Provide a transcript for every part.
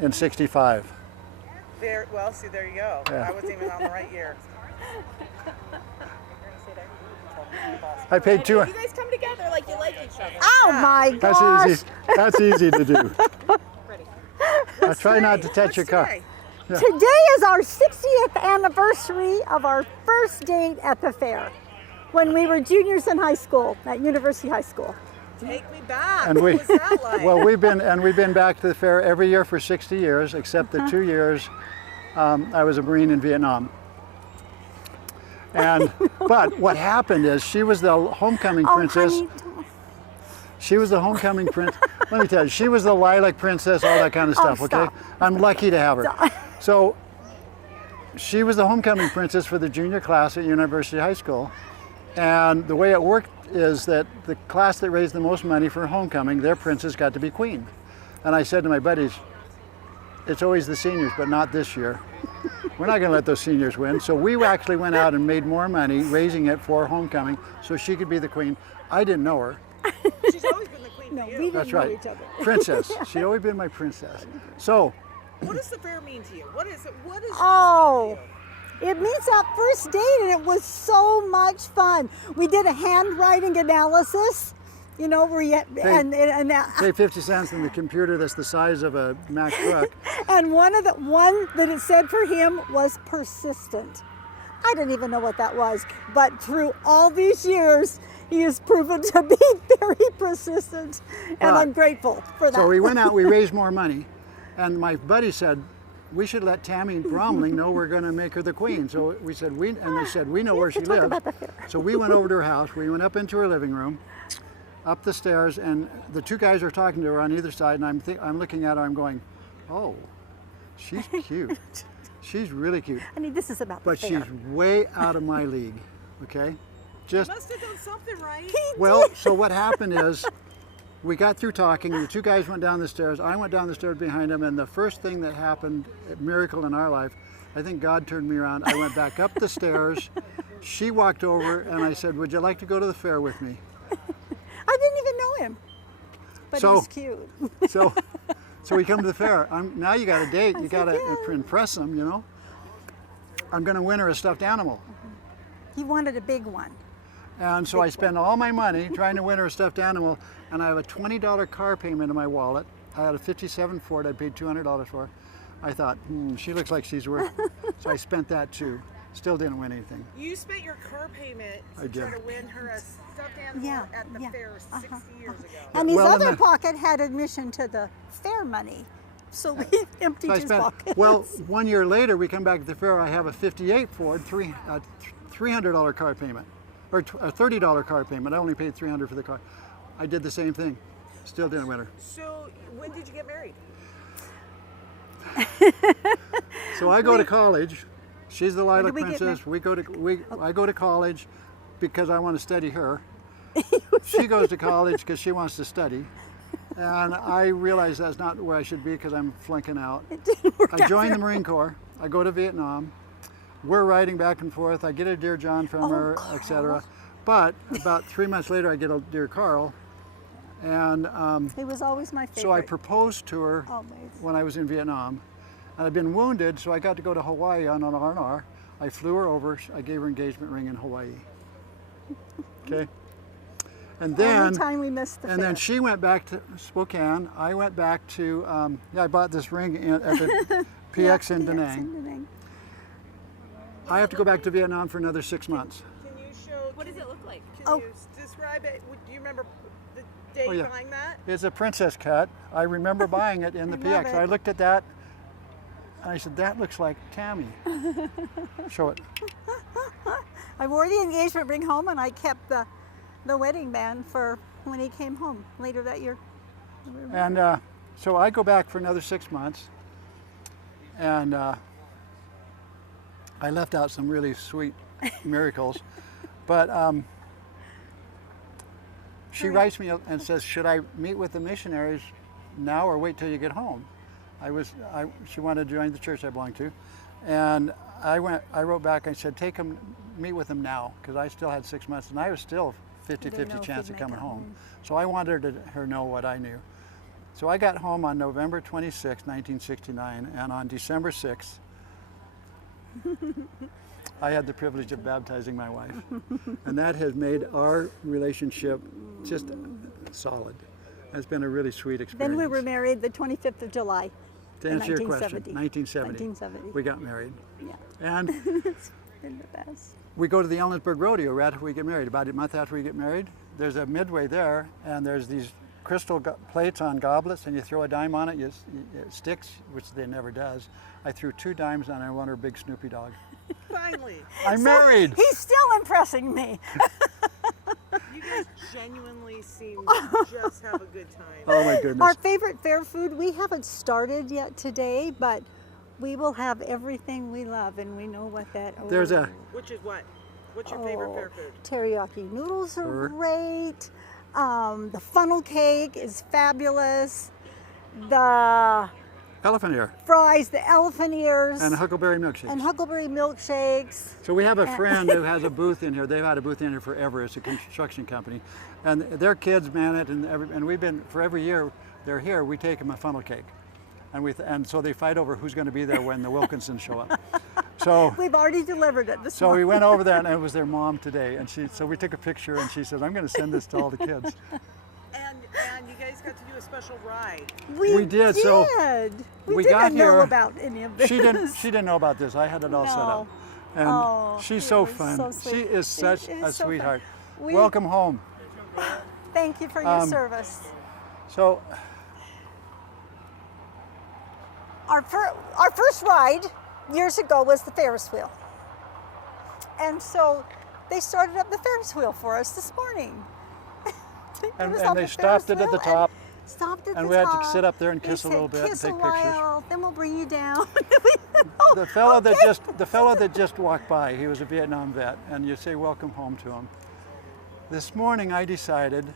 in '65. There, well, see, there you go. Yeah. I wasn't even on the right year. I paid You guys come together like you like each other. Oh my gosh. That's easy. That's easy to do. I try not to touch your car. Today? Today is our 60th anniversary of our first date at the fair when we were juniors in high school at University High School. Take me back. And What was that like? well, we've been back to the fair every year for 60 years, except the 2 years I was a Marine in Vietnam. And but what happened is she was the homecoming princess. Honey. She was the homecoming prince. Let me tell you, she was the lilac princess, all that kind of stuff. Okay, stop. I'm lucky to have her. So she was the homecoming princess for the junior class at University High School. And the way it worked is that the class that raised the most money for homecoming, their princess got to be queen. And I said to my buddies, it's always the seniors, but not this year. We're not going to let those seniors win. So we actually went out and made more money raising it for homecoming so she could be the queen. I didn't know her. She's always been the queen No, for we you. didn't That's know right. each other. Princess. She'd always been my princess. So What does the fair mean to you? What is it? What is Oh, it means that first date, and it was so much fun. We did a handwriting analysis, you know, where you and pay 50 cents in the computer that's the size of a Mack truck. and one that it said for him was persistent. I didn't even know what that was, but through all these years, he has proven to be very persistent, and I'm grateful for that. So we went out, we raised more money, and my buddy said, we should let Tammy Bromling know we're going to make her the queen. So we said, and they said, we know where she talk lives. about the fair. So we went over to her house, we went up into her living room, up the stairs, and the two guys are talking to her on either side, and I'm looking at her, I'm going, oh, she's cute. She's really cute. I mean, this is about the But fair. she's way out of my league, okay? You must have done something right. Well, so what happened is, we got through talking, the two guys went down the stairs, I went down the stairs behind them, and the first thing that happened, a miracle in our life, I think God turned me around. I went back up the stairs, she walked over, and I said, would you like to go to the fair with me? I didn't even know him, but he was cute. So we come to the fair. Now you got a date, you got to impress them, you know? I'm going to win her a stuffed animal. He wanted a big one. And so I spend all my money trying to win her a stuffed animal, and I have a $20 car payment in my wallet. I had a '57 Ford I paid $200 for. I thought, she looks like she's worth it. So I spent that too. Still didn't win anything. You spent your car payment I to try did. to win her a stuffed animal at the fair 60 years ago. And his Well, other pocket had admission to the fair money. So we emptied So I his spent, pocket. well, 1 year later, we come back to the fair, I have a '58 Ford, $300 car payment, or a $30 car payment. I only paid $300 for the car. I did the same thing. Still didn't win her. So when did you get married? So I go to college. She's the lilac did we get princess. I go to college because I want to study her. She goes to college because she wants to study. And I realize that's not where I should be because I'm flunking out. It didn't work I out join the very Marine Corps. I go to Vietnam. We're riding back and forth. I get a Dear John from her, etc. But about 3 months later, I get a Dear Carl. And He was always my favorite. so I proposed to her Always. when I was in Vietnam. And I'd been wounded, so I got to go to Hawaii on an R&R. I flew her over. I gave her an engagement ring in Hawaii. Okay. And then, Only time we missed the and fair. then she went back to Spokane. I went back to, I bought this ring at the PX in Da Nang. I have to go back to Vietnam for another 6 months. Can you show? What does it look like? Can you describe it? Do you remember the day Oh, yeah. behind that? It's a princess cut. I remember buying it in the love PX. it. I looked at that and I said, that looks like Tammy. Show it. I wore the engagement ring home, and I kept the wedding band for when he came home later that year. And so I go back for another 6 months, and I left out some really sweet miracles, but she writes me and says, should I meet with the missionaries now or wait till you get home? She wanted to join the church I belonged to, and I wrote back and said, meet with them now, because I still had 6 months, and I was still 50-50 chance of coming home. So I wanted her to know what I knew. So I got home on November 26, 1969, and on December 6th, I had the privilege of baptizing my wife. And that has made our relationship just solid. It's been a really sweet experience. Then we were married the 25th of July. To answer your question, 1970. 1970. We got married. Yeah. And It's been the best. we go to the Ellensburg Rodeo right after we get married. About a month after we get married, there's a midway there, and there's these crystal plates on goblets, and you throw a dime on it, it sticks, which they never does. I threw 2 dimes on it, and I won her big Snoopy dog. Finally. I'm married. He's still impressing me. You guys genuinely seem just have a good time. Oh my goodness. Our favorite fair food, we haven't started yet today, but we will have everything we love, and we know what that is. There's a Which is what? What's your favorite fair food? Teriyaki noodles are Sure. great. The funnel cake is fabulous. The elephant ear fries, the elephant ears, and huckleberry milkshakes. and huckleberry milkshakes. So we have a friend who has a booth in here. They've had a booth in here forever. It's a construction company, and their kids man it. And we've been for every year they're here. We take them a funnel cake, and so they fight over who's going to be there when the Wilkinsons show up. So We've already delivered it this so we morning. went over there, and it was their mom today. And so we took a picture, and she said, "I'm going to send this to all the kids." And you guys got to do a special ride. We did, so we got didn't know here- about any of this. She didn't know about this. I had it all set up. And Oh, she's it so was fun. so sweet. She is such It is a so fun. sweetheart. We- Welcome home. Thank you for your service. So Our first ride years ago was the Ferris wheel. And so they started up the Ferris wheel for us this morning. And was on they the stopped Ferris it at the wheel top. and Stopped at And the we had to top. sit up there and They kiss a said, little bit and "Kiss take a pictures." while, then we'll bring you down. The fellow that just walked by, he was a Vietnam vet, and you say welcome home to him. This morning I decided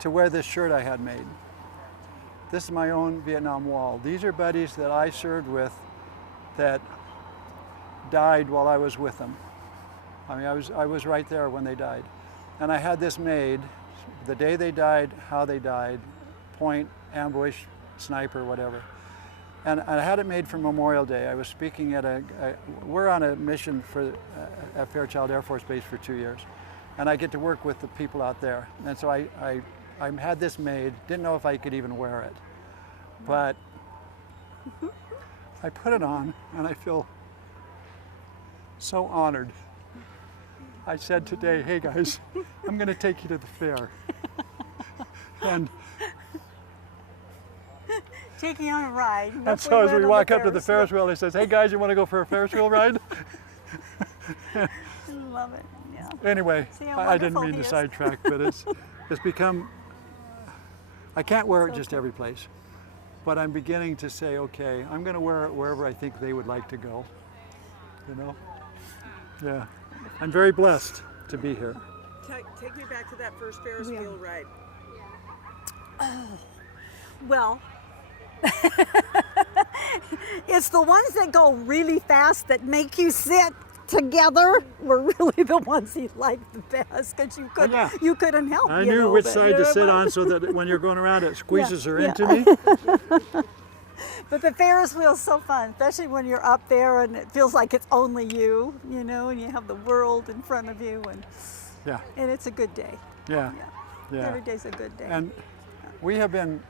to wear this shirt I had made. This is my own Vietnam wall. These are buddies that I served with that died while I was with them. I mean, I was right there when they died. And I had this made, the day they died, how they died, point, ambush, sniper, whatever. And I had it made for Memorial Day. I was speaking at we're on a mission at Fairchild Air Force Base for 2 years. And I get to work with the people out there. And so I had this made, didn't know if I could even wear it. But I put it on and I feel so honored. I said today, hey guys, I'm going to take you to the fair. And Take you on a ride. And so as we walk up to the Ferris wheel, he says, hey guys, you want to go for a Ferris wheel ride? Love it, yeah. Anyway, See how I didn't wonderful mean he to is. sidetrack, but it's become, I can't wear it just every place, but I'm beginning to say, okay, I'm going to wear it wherever I think they would like to go, you know? Yeah, I'm very blessed to be here. Take me back to that first Ferris Yeah. wheel ride. Well, it's the ones that go really fast that make you sit together were really the ones he liked the best because yeah. you couldn't help. I you knew know, which but, side you to know, sit but- on so that when you're going around, it squeezes her yeah. into me. But the Ferris wheel's so fun, especially when you're up there and it feels like it's only you, you know, and you have the world in front of you, Yeah, and it's a good day. yeah, yeah. Every day's a good day. And we have been,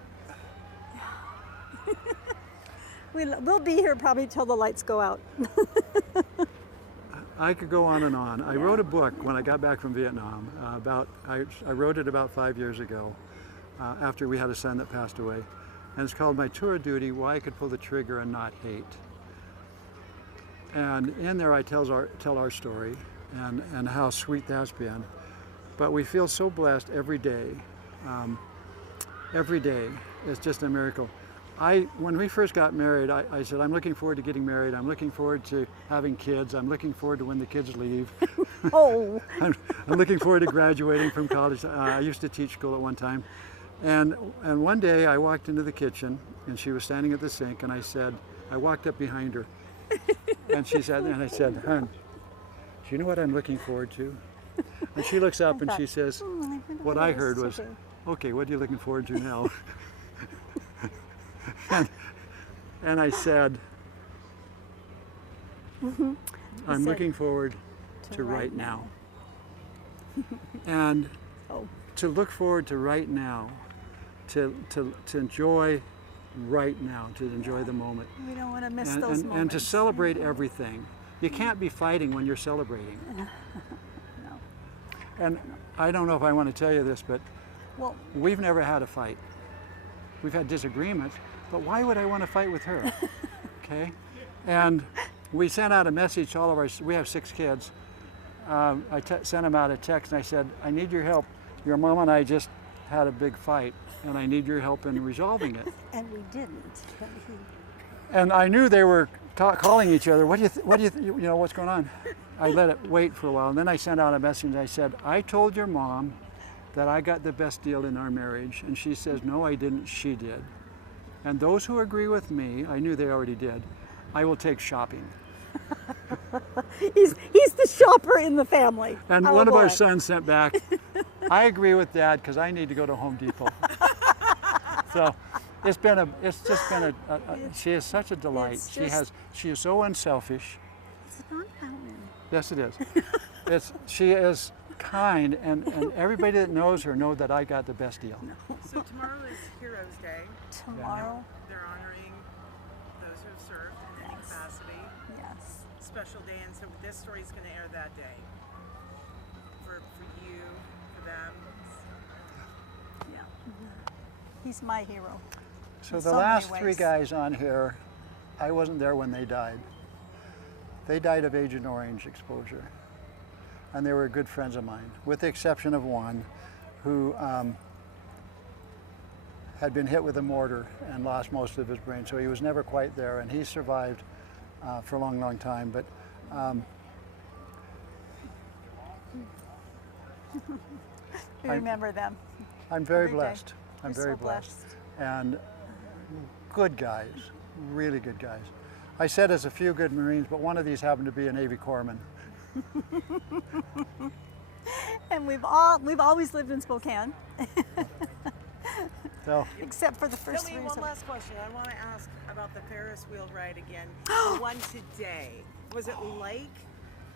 We'll be here probably till the lights go out. I could go on and on. I wrote a book when I got back from Vietnam I wrote it about 5 years ago after we had a son that passed away. And it's called My Tour of Duty, Why I Could Pull the Trigger and Not Hate. And in there I tell our story and how sweet that's been. But we feel so blessed every day. Every day is just a miracle. When we first got married, I said, I'm looking forward to getting married. I'm looking forward to having kids. I'm looking forward to when the kids leave. Oh, I'm looking forward to graduating from college. I used to teach school at one time. And one day I walked into the kitchen and she was standing at the sink and I walked up behind her and I said, hon, do you know what I'm looking forward to? And she looks up and thought, she says, "Oh, I wonder what what I it is heard was, today." okay, what are you looking forward to now? and I said, I'm said, looking forward to right now. And Oh, to look forward to right now, to enjoy right now, to enjoy the moment. we don't want to miss And, those and, moments. and to celebrate everything. You can't be fighting when you're celebrating. And I don't know if I want to tell you this, but Well, we've never had a fight. We've had disagreements, but why would I want to fight with her? Okay? And we sent out a message to all of our, we have 6 kids. I sent them out a text and I said, I need your help. Your mom and I just had a big fight and I need your help in resolving it. and we didn't. But And I knew they were calling each other. What do you know, what's going on? I let it wait for a while, and then I sent out a message. I said, I told your mom that I got the best deal in our marriage, and she says, no, I didn't. She did. And those who agree with me, I knew they already did. I will take shopping. he's the shopper in the family. And Oh, one of our boy. sons sent back, I agree with Dad because I need to go to Home Depot. So it's just been she is such a delight. It's She is so unselfish. It's not fountain. Yes, it is. She is kind, and everybody that knows her know that I got the best deal. So tomorrow is Heroes Day. Tomorrow, They're honoring those who have served in any capacity. yes. Special day, and so this story is going to air that day. For you, for them. Yeah. He's my hero. So In the so many last 3 ways. guys on here, I wasn't there when they died. They died of Agent Orange exposure. And they were good friends of mine, with the exception of one who had been hit with a mortar and lost most of his brain. So he was never quite there, and he survived for a long, long time. But We remember them. I'm very Every day. blessed. I'm We're very so blessed. And good guys, really good guys. I said as a few good Marines, but one of these happened to be a Navy corpsman. And we've always lived in Spokane, So except for the Tell first me 3 one years. last question. I want to ask about the Ferris wheel ride again. The one today. Was it like?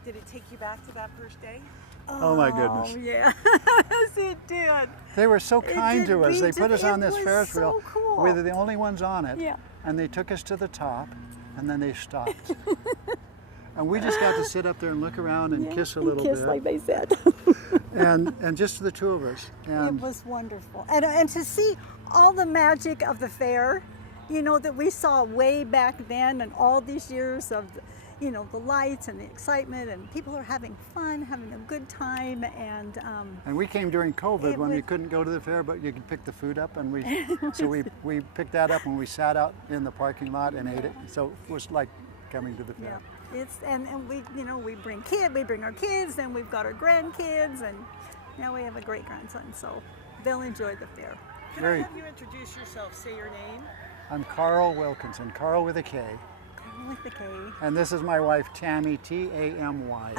Did it take you back to that first day? oh my Oh, goodness. yes, it did. They were so kind did- to us. we They put did- us on it this was Ferris wheel. so cool. We were the only ones on it. Yeah. And they took us to the top, and then they stopped. And we just got to sit up there and look around and kiss a little kiss bit. like they said. and just the 2 of us. It And was wonderful. And to see all the magic of the fair, you know, that we saw way back then, and all these years of, you know, the lights and the excitement, and people are having fun, having a good time, and we came during COVID It when we would- couldn't go to the fair, but you could pick the food up, and we picked that up and we sat out in the parking lot and ate it. So it was like coming to the fair. yeah, it's and we, you know, we bring our kids, and we've got our grandkids, and now we have a great grandson, so they'll enjoy the fair. Can Very- I have you introduce yourself? Say your name. I'm Carl Wilkinson, Carl with a K. With the K. And this is my wife, Tammy, T-A-M-Y.